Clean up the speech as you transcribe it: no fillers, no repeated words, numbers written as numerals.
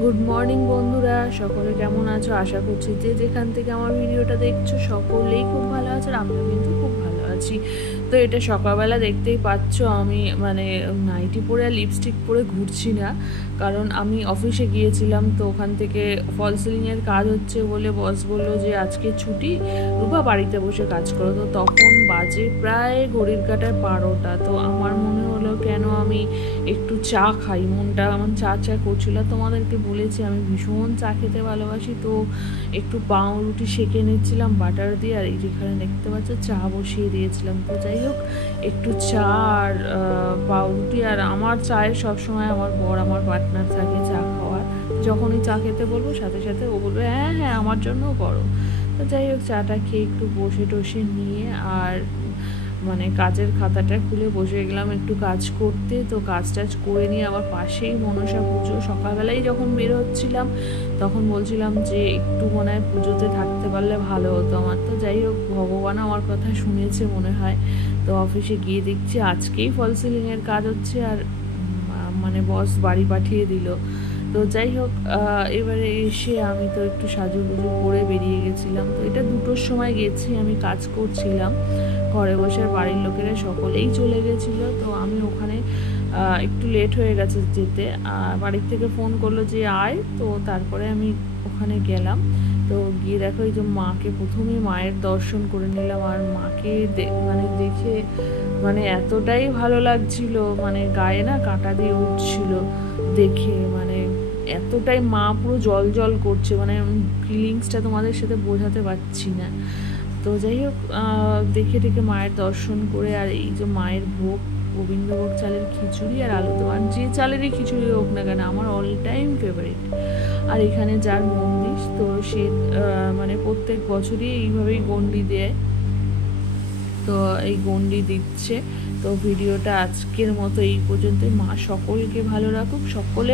Good morning বন্ধুরা, সকলে কেমন আছো? আশা করছি যে যেখান থেকে আমার ভিডিওটা দেখছো সকলেই খুব ভালো আছো, আর আমিও কিন্তু খুব ভালো আছি। তো এটা সকালবেলা দেখতেই পাচ্ছ, আমি নাইটি পরে আর লিপস্টিক পরে ঘুরছি না, কারণ আমি অফিসে গিয়েছিলাম। তো ওখান থেকে ফল সিলিংয়ের কাজ হচ্ছে বলে বস বললো যে আজকে ছুটি, রূপা বাড়িতে বসে কাজ করো। তো তখন বাজে প্রায় ঘড়ির কাঁটায় 12টা। তো আমার মনে হলো কেন আমি একটু চা খাই, মনটা আমার চা চা করছিল। তোমাদেরকে বলেছি আমি ভীষণ চা খেতে ভালোবাসি। তো একটু পাউরুটি সেঁকে নিচ্ছিলাম বাটার দিয়ে, আর এই যেখানে দেখতে পাচ্ছ চা বসিয়ে দিয়েছিলাম। তো যাই হোক, একটু চা আর পাউরুটি। আর আমার চায়ের সবসময় আমার বর, আমার পার্টনার থাকে চা খাওয়ার। যখনই চা খেতে বলবো সাথে সাথে ও বলবে হ্যাঁ হ্যাঁ আমার জন্যও করো। তো যাই হোক, চাটা খেয়ে একটু বসে টসে নিয়ে আর কাজের খাতাটা খুলে বসে গেলাম একটু কাজ করতে। তো কাজ টাজ করে নিয়ে আবার পাশেই মনসা পুজো। সকালবেলাই যখন বের হচ্ছিলাম তখন বলছিলাম যে একটু মনে হয় পুজোতে থাকতে পারলে ভালো হতো আমার। তো যাই হোক, ভগবান আমার কথা শুনেছে মনে হয়। তো অফিসে গিয়ে দেখছি আজকেই ফল সিলিংয়ের কাজ হচ্ছে, আর বস বাড়ি পাঠিয়ে দিল। তো যাই হোক, এবারে এসে আমি তো একটু সাজুগুজু করে বেরিয়ে গেছিলাম। তো এটা 2টোর সময় গেছি, আমি কাজ করছিলাম ঘরে বসে, বাড়ির লোকেরা সকলেই চলে গেছিলো। তো আমি ওখানে একটু লেট হয়ে গেছে যেতে, বাড়ির থেকে ফোন করলো যে আয়। তো তারপরে আমি ওখানে গেলাম। তো গিয়ে দেখো এই যে মাকে প্রথমে মায়ের দর্শন করে নিলাম। আর মাকে দেখে এতটাই ভালো লাগছিল, গায়ে না কাঁটা দিয়ে উঠছিল দেখে, এতটাই মা পুরো জল জল করছে, ফিলিংসটা তোমাদের সাথে বোঝাতে পারছি না। তো যাই হোক, দেখে দেখে মায়ের দর্শন করে, আর এই যে মায়ের ভোগ, গোবিন্দভোগ চালের খিচুড়ি আর আলু দম, আর যে চালেরই খিচুড়ি হোক না কেন আমার অল টাইম ফেভারিট। আর এখানে যার মন্দির, তো সে প্রত্যেক বছরই এইভাবেই গণ্ডি দেয়। তো এই গণ্ডি দিচ্ছে। তো ভিডিওটা আজকের মতো এই পর্যন্তই। মা সকলকে ভালো রাখুক, সকলে